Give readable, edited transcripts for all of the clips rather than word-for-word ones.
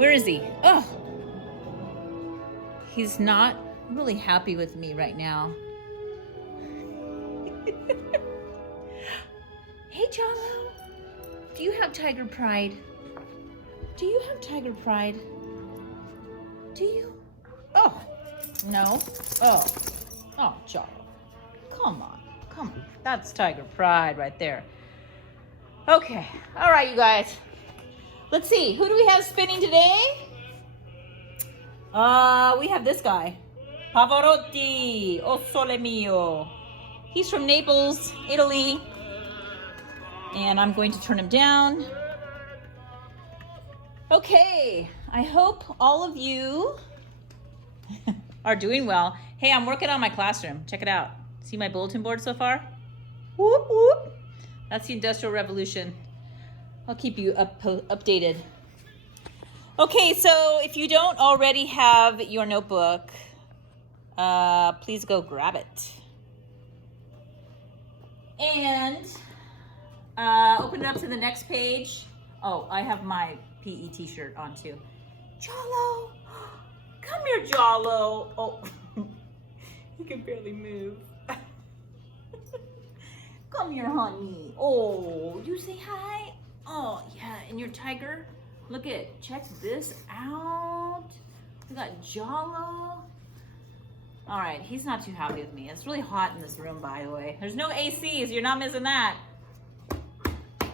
Where is he? Oh, he's not really happy with me right now. Hey, Jalo, do you have tiger pride? Do you have tiger pride? Do you? Oh, no. Oh, Jalo, come on. That's tiger pride right there. Okay, all right, you guys. Let's see, who do we have spinning today? We have this guy, Pavarotti, O Sole Mio. He's from Naples, Italy. And I'm going to turn him down. Okay, I hope all of you are doing well. Hey, I'm working on my classroom. Check it out. See my bulletin board so far? Whoop, whoop. That's the Industrial Revolution. I'll keep you updated. Okay, so if you don't already have your notebook, please go grab it. And open it up to the next page. Oh, I have my PE t-shirt on too. Jalo, come here, Jalo. Oh, he can barely move. Come here, honey. Oh, you say hi? Oh, yeah, and your tiger? Look check this out. We got Jalo. All right, he's not too happy with me. It's really hot in this room, by the way. There's no AC, so you're not missing that.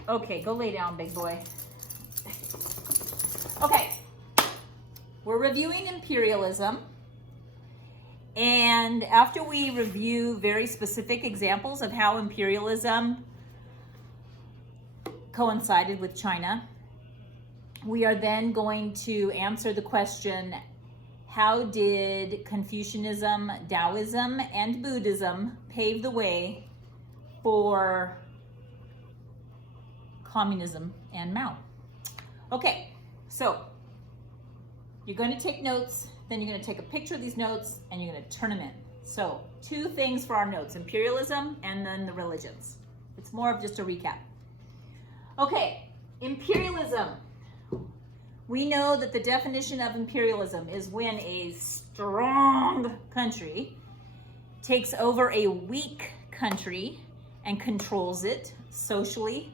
Okay, go lay down, big boy. Okay, we're reviewing imperialism. And after we review very specific examples of how imperialism coincided with China, we are then going to answer the question, how did Confucianism, Taoism, and Buddhism pave the way for communism and Mao? Okay, so you're going to take notes, then you're going to take a picture of these notes, and you're going to turn them in. So 2 things for our notes, imperialism and then the religions. It's more of just a recap. Okay, imperialism. We know that the definition of imperialism is when a strong country takes over a weak country and controls it socially,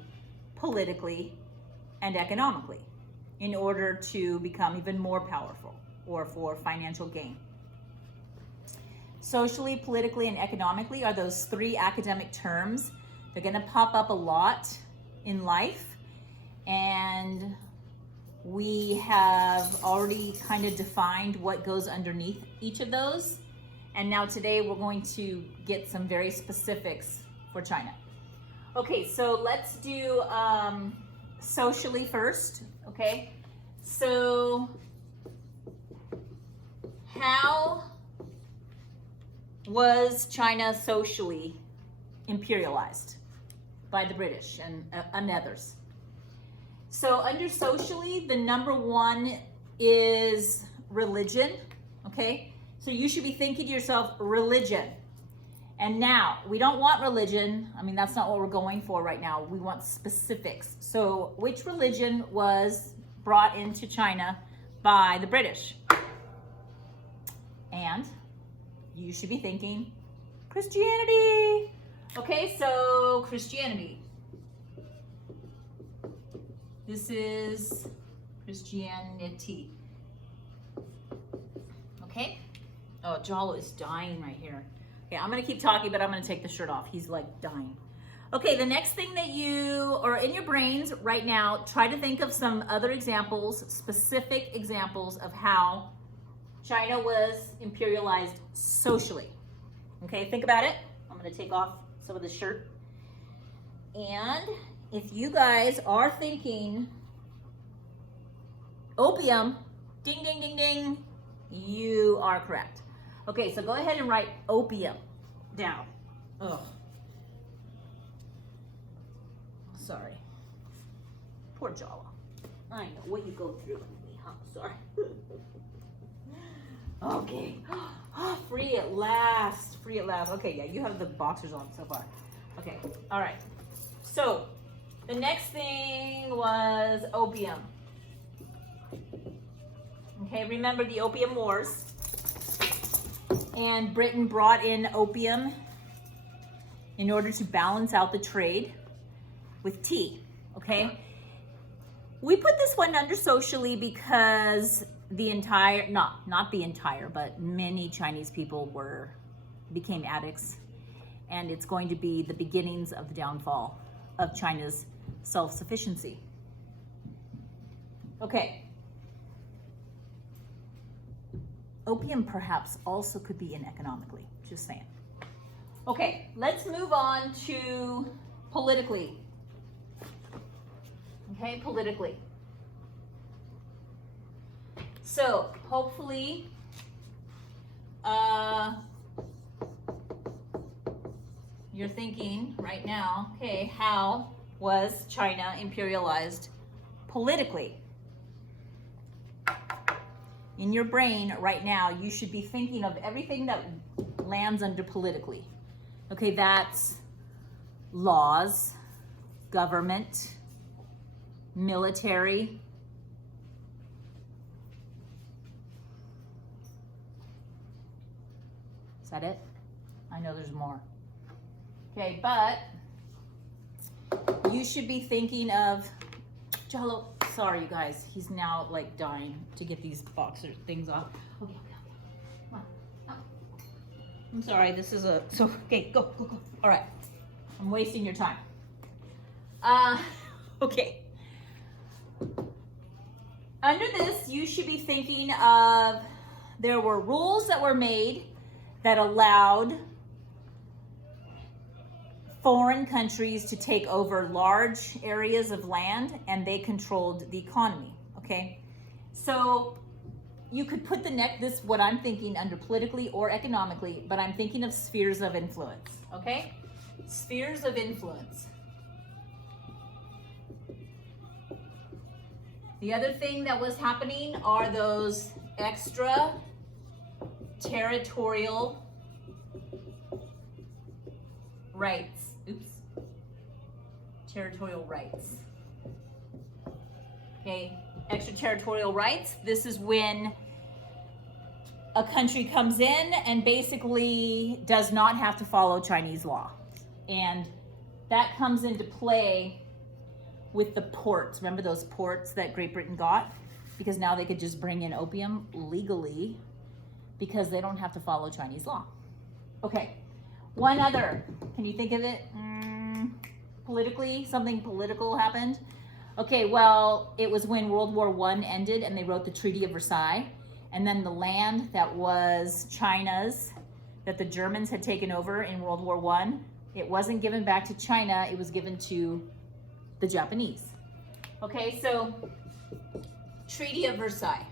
politically, and economically in order to become even more powerful or for financial gain. Socially, politically, and economically are those 3 academic terms. They're going to pop up a lot in life, and we have already kind of defined what goes underneath each of those. And now today we're going to get some very specifics for China. Okay, so let's do socially first, okay? So how was China socially imperialized by the British and others? So under socially, the number 1 is religion, okay? So you should be thinking to yourself, religion. And now, we don't want religion. I mean, that's not what we're going for right now. We want specifics. So which religion was brought into China by the British? And you should be thinking Christianity. Okay, so Christianity. This is Christianity. Okay? Oh, Jalo is dying right here. Okay, I'm gonna keep talking, but I'm gonna take the shirt off. He's like dying. Okay, the next thing that you, or in your brains right now, try to think of some other examples, specific examples of how China was imperialized socially. Okay, think about it. I'm gonna take off some of the shirt. And if you guys are thinking opium, ding, ding, ding, ding, you are correct. Okay, so go ahead and write opium down. Ugh. Sorry. Poor Jalo. I know what you go through with me, huh? Sorry. Okay. Oh, free at last. Free at last. Okay, yeah, you have the boxers on so far. Okay, all right. So, the next thing was opium. Okay, remember the Opium Wars. And Britain brought in opium in order to balance out the trade with tea, okay? We put this one under socially because the entire, not the entire, but many Chinese people became addicts, and it's going to be the beginnings of the downfall of China's self-sufficiency. Okay. Opium perhaps also could be in economically, just saying. Okay, let's move on to politically. Okay, politically. So, hopefully, you're thinking right now, okay, how was China imperialized politically? In your brain right now, you should be thinking of everything that lands under politically. Okay, that's laws, government, military, is that it? I know there's more. Okay, but you should be thinking of Jello. Sorry, you guys. He's now like dying to get these boxer things off. Okay, come on. Oh. I'm sorry. This is okay. Go. All right. I'm wasting your time. Okay. Under this, you should be thinking of there were rules that were made that allowed foreign countries to take over large areas of land, and they controlled the economy, okay? So you could put this, what I'm thinking, under politically or economically, but I'm thinking of spheres of influence, okay? Spheres of influence. The other thing that was happening are those extra territorial rights. Territorial rights. Okay, extraterritorial rights. This is when a country comes in and basically does not have to follow Chinese law. And that comes into play with the ports. Remember those ports that Great Britain got? Because now they could just bring in opium legally because they don't have to follow Chinese law. Okay, one other. Can you think of it? Politically, something political happened. Okay, well, it was when World War I ended and they wrote the Treaty of Versailles. And then the land that was China's, that the Germans had taken over in World War I, it wasn't given back to China, it was given to the Japanese. Okay, so Treaty of Versailles.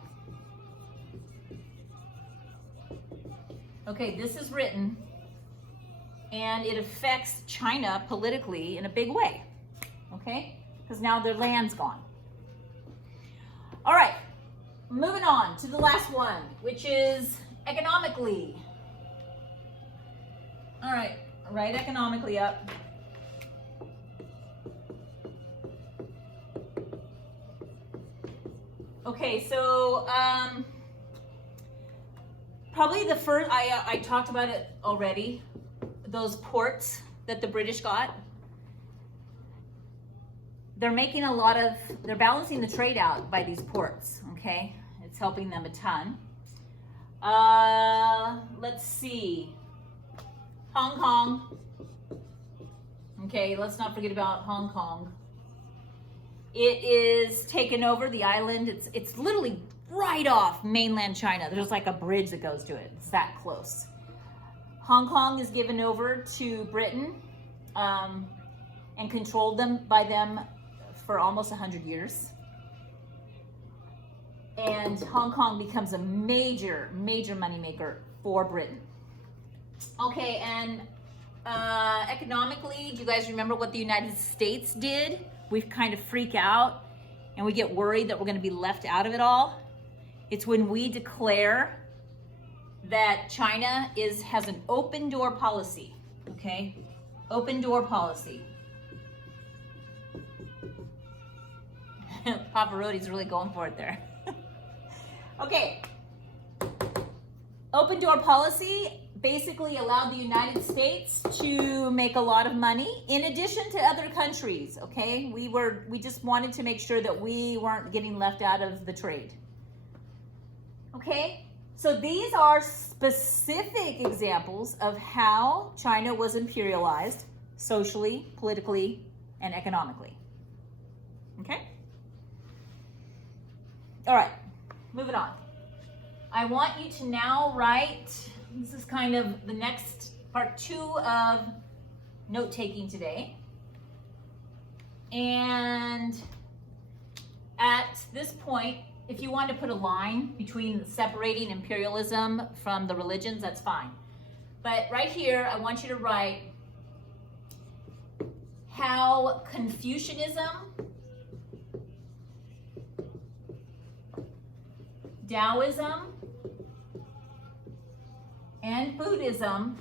Okay, this is written, and it affects China politically in a big way, okay? Because now their land's gone. All right, moving on to the last one, which is economically. All right, write economically up. Okay, so probably the first, I talked about it already, those ports that the British got. They're making they're balancing the trade out by these ports, okay? It's helping them a ton. Let's see. Hong Kong. Okay, let's not forget about Hong Kong. It is taken over the island. It's literally right off mainland China. There's like a bridge that goes to it. It's that close. Hong Kong is given over to Britain and controlled by them for almost 100 years. And Hong Kong becomes a major, major moneymaker for Britain. Okay, and economically, do you guys remember what the United States did? We kind of freak out and we get worried that we're going to be left out of it all. It's when we declare that China has an open door policy, okay? Open door policy. Pavarotti's really going for it there. Okay. Open door policy basically allowed the United States to make a lot of money in addition to other countries, okay? We just wanted to make sure that we weren't getting left out of the trade. Okay? So these are specific examples of how China was imperialized socially, politically, and economically. Okay? All right, moving on. I want you to now write, this is kind of the next part 2 of note-taking today. And at this point, if you want to put a line between separating imperialism from the religions, that's fine. But right here, I want you to write how Confucianism, Taoism, and Buddhism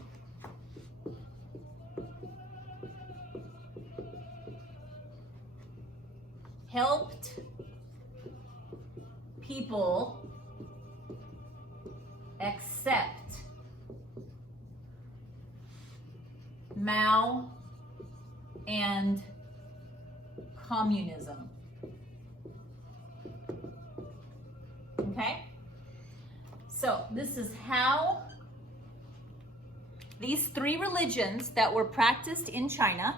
helped people accept Mao and communism. Okay? So this is how these 3 religions that were practiced in China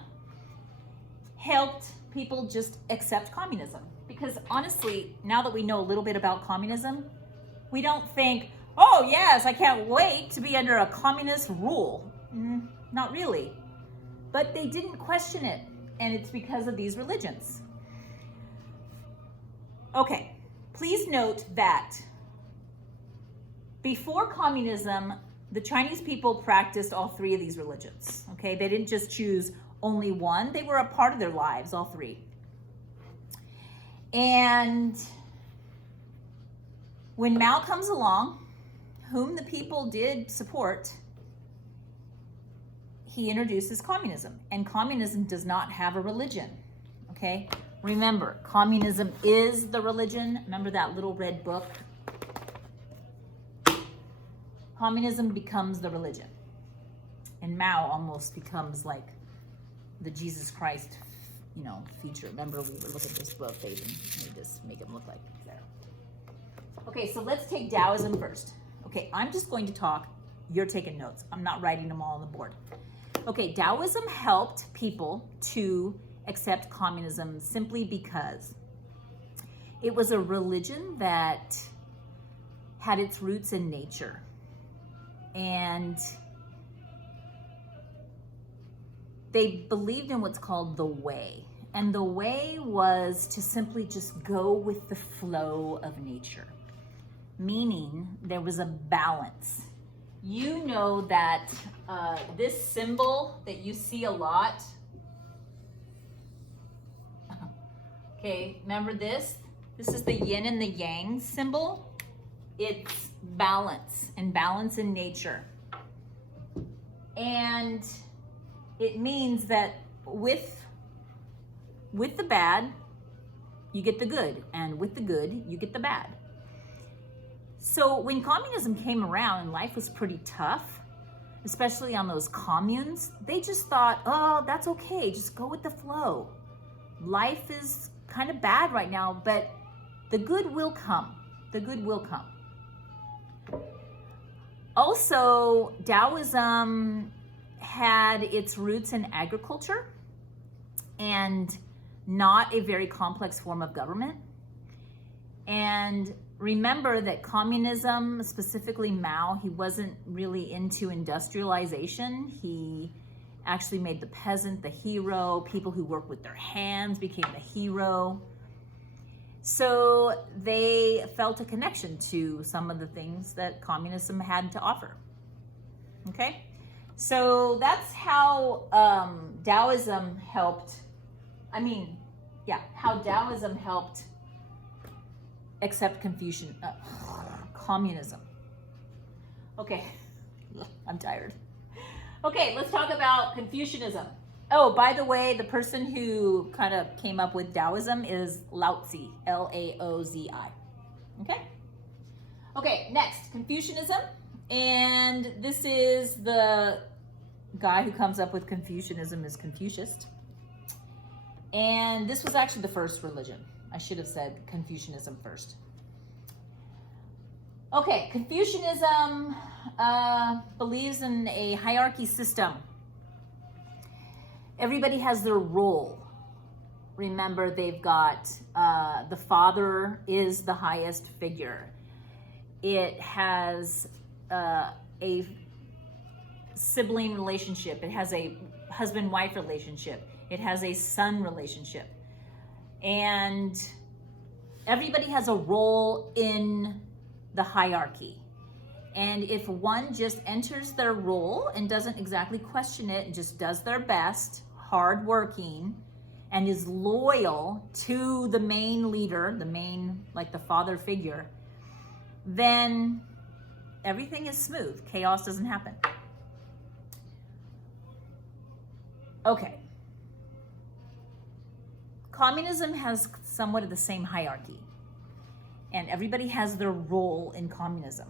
helped people just accept communism. Because honestly, now that we know a little bit about communism, we don't think, oh yes, I can't wait to be under a communist rule. Not really. But they didn't question it, and it's because of these religions. Okay, please note that before communism, the Chinese people practiced all 3 of these religions, okay? They didn't just choose only one. They were a part of their lives, all 3. And when Mao comes along, whom the people did support, he introduces communism. And communism does not have a religion, okay? Remember, communism is the religion. Remember that little red book? Communism becomes the religion. And Mao almost becomes like the Jesus Christ, feature. Remember, we were looking at this book, they just make him look like there. Okay, so let's take Taoism first. Okay, I'm just going to talk, you're taking notes. I'm not writing them all on the board. Okay, Taoism helped people to accept communism simply because it was a religion that had its roots in nature. And they believed in what's called the way. And the way was to simply just go with the flow of nature, meaning there was a balance. You know that this symbol that you see a lot, okay, remember this? This is the yin and the yang symbol. It's balance and balance in nature. And it means that with the bad, you get the good, and with the good, you get the bad. So when communism came around and life was pretty tough, especially on those communes, they just thought, oh, that's okay, just go with the flow. Life is kind of bad right now, but the good will come. The good will come. Also, Taoism had its roots in agriculture and not a very complex form of government. And remember that communism, specifically Mao, he wasn't really into industrialization. He actually made the peasant the hero. People who worked with their hands became the hero. So they felt a connection to some of the things that communism had to offer. Okay? So that's how Taoism helped, how Taoism helped accept communism. Okay, I'm tired. Okay, let's talk about Confucianism. Oh, by the way, the person who kind of came up with Taoism is Lao Tzu, Laozi. Okay? Okay, next, Confucianism. And this is the guy who comes up with Confucianism is Confucius. And this was actually the first religion. I should have said Confucianism first. Okay, Confucianism believes in a hierarchy system. Everybody has their role. Remember, they've got the father is the highest figure. It has a sibling relationship. It has a husband-wife relationship. It has a son relationship. And everybody has a role in the hierarchy. And if one just enters their role and doesn't exactly question it and just does their best, hardworking, and is loyal to the main leader, the main, like the father figure, then everything is smooth. Chaos doesn't happen. Okay. Communism has somewhat of the same hierarchy. And everybody has their role in communism.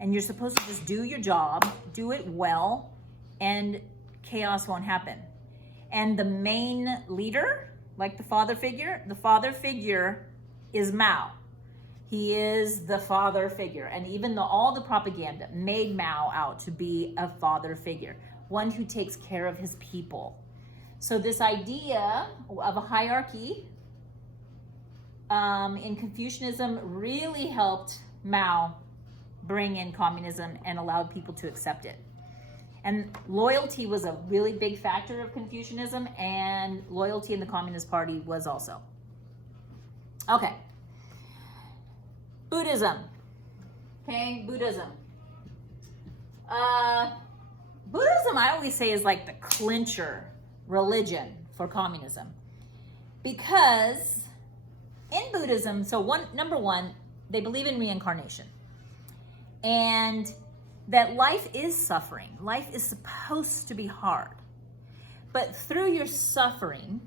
And you're supposed to just do your job, do it well, and chaos won't happen. And the main leader, like the father figure is Mao. He is the father figure. And even all the propaganda made Mao out to be a father figure, one who takes care of his people. So this idea of a hierarchy in Confucianism really helped Mao bring in communism and allowed people to accept it. And loyalty was a really big factor of Confucianism, and loyalty in the Communist Party was also. Okay. Buddhism. Okay, Buddhism. Buddhism, I always say, is like the clincher religion for communism. Because in Buddhism, number one, they believe in reincarnation. And that life is suffering. Life is supposed to be hard. But through your suffering,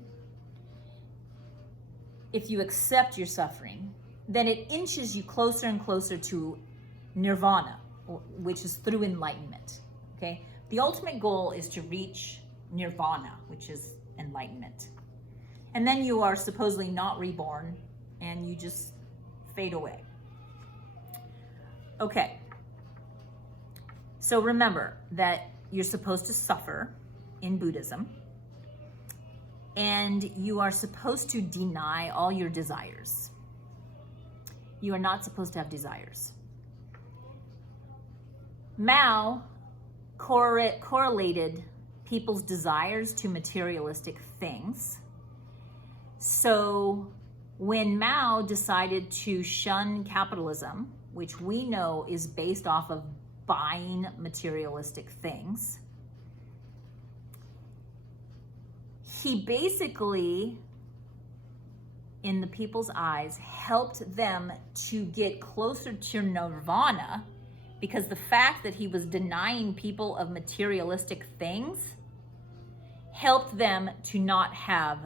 if you accept your suffering, then it inches you closer and closer to nirvana, which is through enlightenment. Okay? The ultimate goal is to reach nirvana, which is enlightenment. And then you are supposedly not reborn, and you just fade away. Okay. So remember that you're supposed to suffer in Buddhism, and you are supposed to deny all your desires. You are not supposed to have desires. Mao correlated people's desires to materialistic things. So when Mao decided to shun capitalism, which we know is based off of buying materialistic things, he basically, in the people's eyes, helped them to get closer to nirvana, because the fact that he was denying people of materialistic things helped them to not have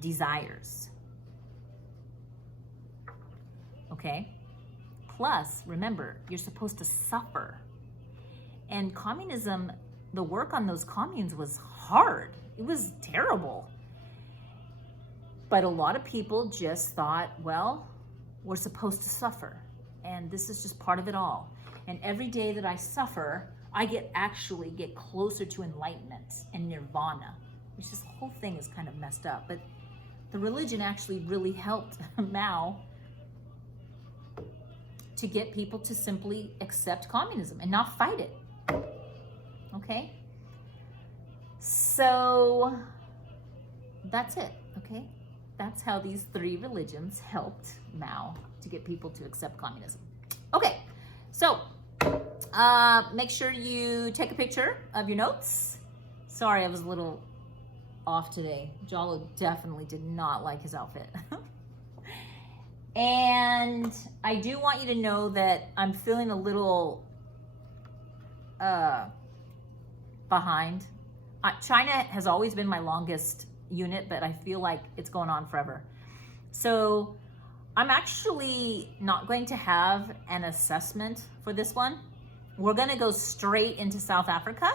desires. Okay? Plus, remember, you're supposed to suffer. And communism, the work on those communes was hard. It was terrible. But a lot of people just thought, well, we're supposed to suffer. And this is just part of it all. And every day that I suffer, I actually get closer to enlightenment and nirvana, which this whole thing is kind of messed up. But the religion actually really helped Mao to get people to simply accept communism and not fight it. Okay? So that's it, okay? That's how these three religions helped Mao to get people to accept communism. Okay, so make sure you take a picture of your notes. Sorry, I was a little off today. Jalo definitely did not like his outfit. And I do want you to know that I'm feeling a little behind. China has always been my longest unit, but I feel like it's going on forever. So I'm actually not going to have an assessment for this one. We're going to go straight into South Africa,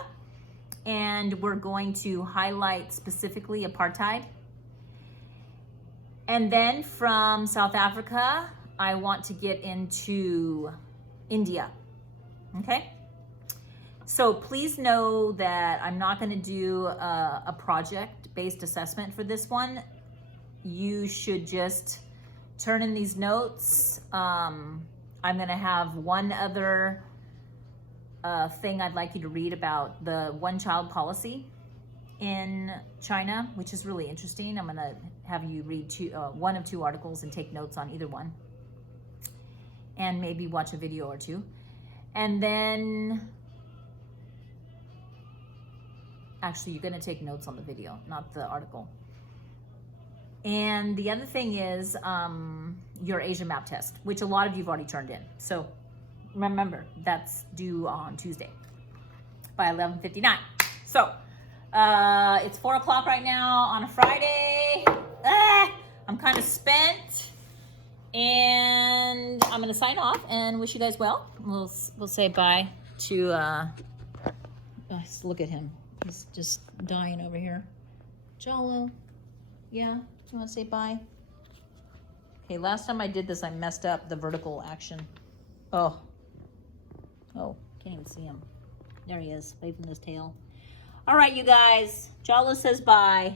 and we're going to highlight specifically apartheid. And then from South Africa, I want to get into India. Okay? So please know that I'm not going to do a project-based assessment for this one. You should just turn in these notes. I'm going to have one other thing I'd like you to read about the one-child policy in China, which is really interesting. I'm going to have you read one of two articles and take notes on either one, and maybe watch a video or two. And then, actually, you're going to take notes on the video, not the article. And the other thing is your Asia map test, which a lot of you've already turned in. So remember, that's due on Tuesday by 11:59. So it's 4 o'clock right now on a Friday. I'm kind of spent, and I'm gonna sign off and wish you guys well. We'll say bye to. Look at him. He's just dying over here. Jalo, yeah. You want to say bye? Okay, last time I did this, I messed up the vertical action. Oh, can't even see him. There he is, waving his tail. All right, you guys. Jalo says bye.